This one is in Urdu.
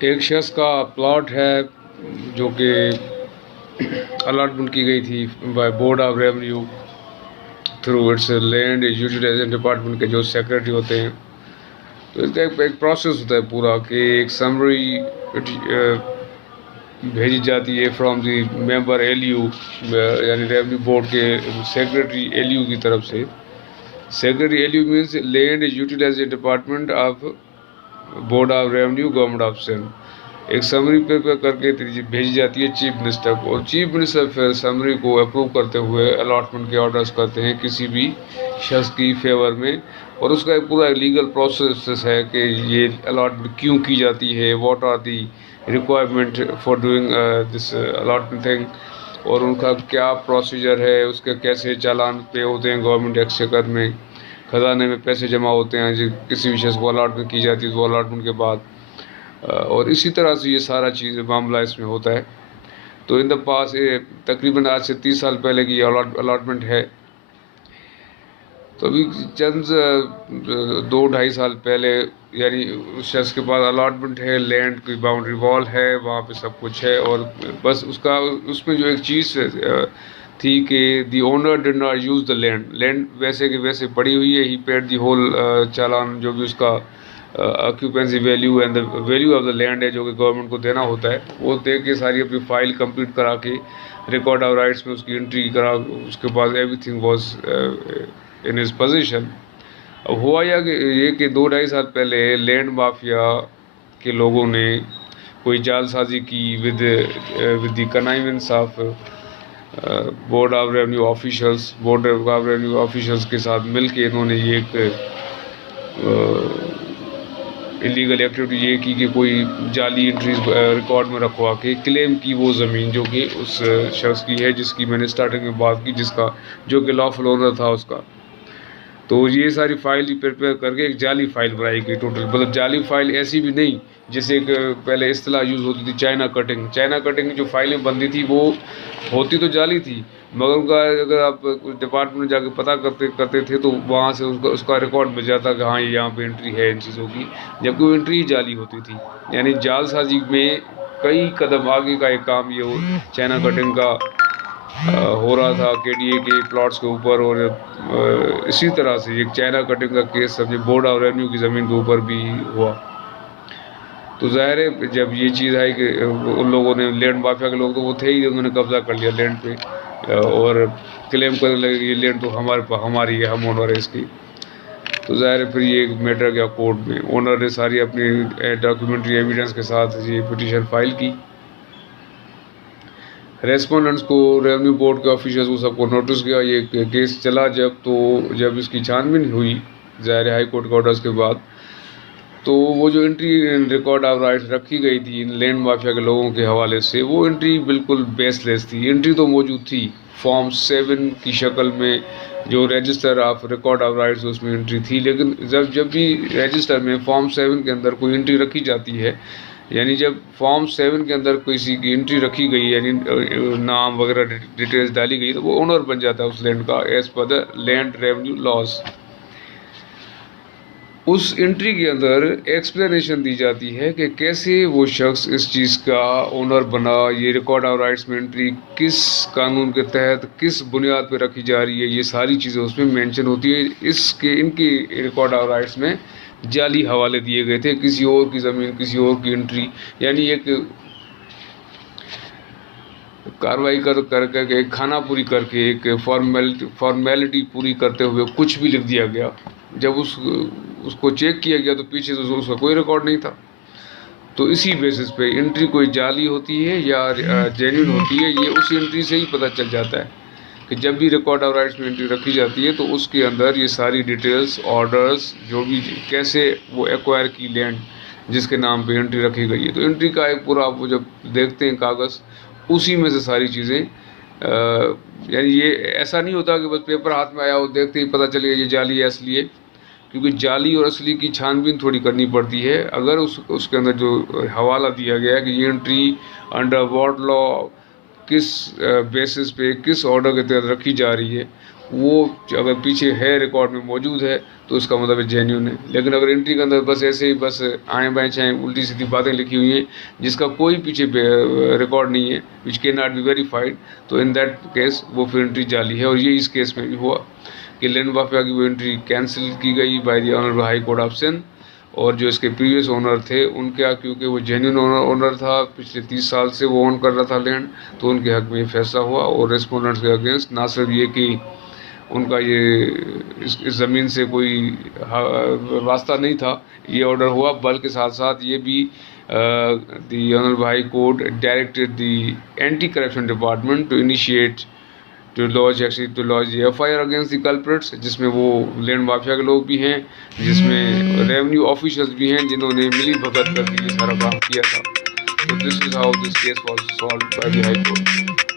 ایک شخص کا پلاٹ ہے جو کہ الاٹمنٹ کی گئی تھی by board of revenue through its land utilization department کے جو سیکرٹری ہوتے ہیں. تو اس کا ایک پروسیس ہوتا ہے پورا کہ ایک سمری بھیجی جاتی ہے from the member L U یعنی ریونیو بورڈ کے سیکرٹری ایل یو کی طرف سے. Secretary L U means land utilization department of board of revenue government of Sindh. ایک سمری پریپیئر کر کے بھیجی جاتی ہے چیف منسٹر کو، اور چیف منسٹر پھر سمری کو اپروو کرتے ہوئے الاٹمنٹ کے آرڈرز کرتے ہیں کسی بھی شخص کی فیور میں. اور اس کا ایک پورا لیگل پروسیس ہے کہ یہ الاٹمنٹ کیوں کی جاتی ہے، what are the requirement for doing this allotment thing, اور ان کا کیا پروسیجر ہے، اس کے کیسے چالان پے ہوتے ہیں گورنمنٹ ایکسچیکر میں، خزانے میں پیسے جمع ہوتے ہیں جو کسی بھی شخص کو الاٹمنٹ کی جاتی ہے تو وہ الاٹمنٹ کے بعد. اور اسی طرح سے یہ سارا چیز معاملہ اس میں ہوتا ہے. تو ان دا پاس تقریباً آج سے 30 سال پہلے کی الاٹمنٹ ہے. تو ابھی چند 2-2.5 سال پہلے یعنی اس شخص کے پاس الاٹمنٹ ہے، لینڈ کی باؤنڈری وال ہے، وہاں پہ سب کچھ ہے، اور بس اس میں جو ایک چیز تھی کہ the owner did not use the land ویسے کہ ویسے پڑی ہوئی ہے. ہی پیڈ دی ہول چالان جو بھی اس کا occupancy value and the value of the land ہے جو کہ گورنمنٹ کو دینا ہوتا ہے، وہ دے کے ساری اپنی فائل کمپلیٹ کرا کے ریکارڈ آف رائٹس میں اس کی انٹری کرا، اس کے پاس everything was in his position. اب ہوا یہ کہ 2-2.5 سال پہلے لینڈ مافیا کے لوگوں نے کوئی جال سازی کی with the connivance of board of revenue officials کے ساتھ مل کے انہوں نے یہ ایک اللیگل ایکٹیویٹی یہ کی کہ کوئی جعلی انٹریز ریکارڈ میں رکھوا کے کلیم کی وہ زمین جو کہ اس شخص کی ہے جس کی میں نے اسٹارٹنگ میں بات کی، جس کا جو کہ لافل اونر تھا اس کا. تو یہ ساری فائل پریپیئر کر کے ایک جعلی فائل بنائی گئی ٹوٹل. مطلب جعلی فائل ایسی بھی نہیں جیسے کہ پہلے اصطلاح یوز ہوتی تھی چائنا کٹنگ جو فائلیں بنتی تھی وہ ہوتی تو جعلی تھی، مگر ان کا اگر آپ ڈپارٹمنٹ میں جا کے پتہ کرتے تھے تو وہاں سے اس کا ریکارڈ مل جاتا کہ ہاں یہاں پہ انٹری ہے ان چیزوں کی، جبکہ وہ انٹری جعلی ہوتی تھی. یعنی جال سازی میں کئی قدم آگے کا ایک کام یہ چائنا کٹنگ کا ہو رہا تھا کے ڈی اے کے پلاٹس کے اوپر. اور اسی طرح سے ایک چائنا کٹنگ کا کیس سمجھے بورڈ آف ریونیو کی زمین کے اوپر بھی ہوا. تو ظاہر ہے جب یہ چیز آئی کہ ان لوگوں نے لینڈ مافیا کے لوگ تو وہ تھے ہی، انہوں نے قبضہ کر لیا لینڈ پہ اور کلیم کرنے لگے کہ یہ لینڈ تو ہماری ہے، ہم اونر ہے اس کی. تو ظاہر ہے پھر یہ میٹر گیا کورٹ میں، اونر نے ساری اپنی ڈاکیومنٹری ایویڈنس کے ساتھ یہ پٹیشن فائل کی. ریسپونڈنٹس کو، ریونیو بورڈ کے آفیشرز کو سب کو نوٹس گیا. یہ کیس چلا جب اس کی چھان بین ہوئی ظاہر ہائی کورٹ کے آرڈرز کے بعد، تو وہ جو انٹری ریکارڈ آف رائٹس رکھی گئی تھی ان لینڈ مافیا کے لوگوں کے حوالے سے، وہ انٹری بالکل بیس لیس تھی. انٹری تو موجود تھی فارم 7 کی شکل میں، جو register of record of rights اس میں انٹری تھی، لیکن جب بھی رجسٹر میں فارم 7 کے اندر کوئی انٹری رکھی جاتی ہے، یعنی جب فارم 7 کے اندر کسی کی انٹری رکھی گئی یعنی نام وغیرہ ڈیٹیلز ڈالی گئی، تو وہ اونر بن جاتا ہے اس لینڈ کا ایز پر دا لینڈ ریونیو لاز. اس انٹری کے اندر ایکسپلینیشن دی جاتی ہے کہ کیسے وہ شخص اس چیز کا اونر بنا، یہ ریکارڈ آف رائٹس میں انٹری کس قانون کے تحت کس بنیاد پہ رکھی جا رہی ہے، یہ ساری چیزیں اس میں مینشن ہوتی ہے. ان کی ریکارڈ آف رائٹس میں جعلی حوالے دیے گئے تھے، کسی اور کی زمین، کسی اور کی انٹری، یعنی ایک کاروائی کر کے ایک کھانا پوری کر کے ایک فارمیلٹی پوری کرتے ہوئے کچھ بھی لکھ دیا گیا. جب اس کو چیک کیا گیا تو پیچھے سے اس کا کوئی ریکارڈ نہیں تھا. تو اسی بیسس پہ انٹری کوئی جعلی ہوتی ہے یا جینوئن ہوتی ہے، یہ اسی انٹری سے ہی پتہ چل جاتا ہے کہ جب بھی ریکارڈ آف رائٹس میں انٹری رکھی جاتی ہے تو اس کے اندر یہ ساری ڈیٹیلز، آرڈرز، جو بھی کیسے وہ ایکوائر کی لینڈ جس کے نام پہ انٹری رکھی گئی ہے. تو انٹری کا ایک پورا وہ جب دیکھتے ہیں کاغذ، اسی میں سے ساری چیزیں یعنی یہ ایسا نہیں ہوتا کہ بس پیپر ہاتھ میں آیا اور دیکھتے ہی پتہ چلے یہ جعلی ہے اصلی ہے، کیونکہ جعلی اور اصلی کی چھان بین تھوڑی کرنی پڑتی ہے. اگر اس کے اندر جو حوالہ دیا گیا ہے کہ یہ انٹری انڈر واٹ لا کس بیسس پہ کس آرڈر کے تحت رکھی جا رہی ہے، وہ اگر پیچھے ہے ریکارڈ میں موجود ہے تو اس کا مطلب جینیون ہے. لیکن اگر انٹری کے اندر بس ایسے ہی بس آئیں بائیں چاہیں الٹی سیدھی باتیں لکھی ہوئی ہیں جس کا کوئی پیچھے ریکارڈ نہیں ہے which can not be verified, تو ان دیٹ کیس وہ پھر انٹری جعلی ہے. اور یہ اس کیس میں بھی ہوا کہ لینڈ مافیا کی وہ انٹری کینسل کی گئی by the honourable high court of Sindh, اور جو اس کے پریویس اونر تھے ان کا, کیونکہ وہ جینیون اونر تھا, پچھلے 30 سال سے وہ اون کر رہا تھا لینڈ, تو ان کے حق میں یہ فیصلہ ہوا. اور ریسپونڈنٹس کے اگینسٹ نہ صرف یہ کہ ان کا یہ اس زمین سے کوئی واسطہ نہیں تھا یہ آرڈر ہوا, بلکہ ساتھ ساتھ یہ بھی the honourable high court directed the anti corruption department to initiate to lodge F I R against the culprits, جس میں وہ لینڈ مافیا کے لوگ بھی ہیں, جس میں ریونیو آفیشلز بھی ہیں جنہوں نے ملی بھگت کر کے یہ سارا کام کیا تھا. تو this is how this case was solved by the high court.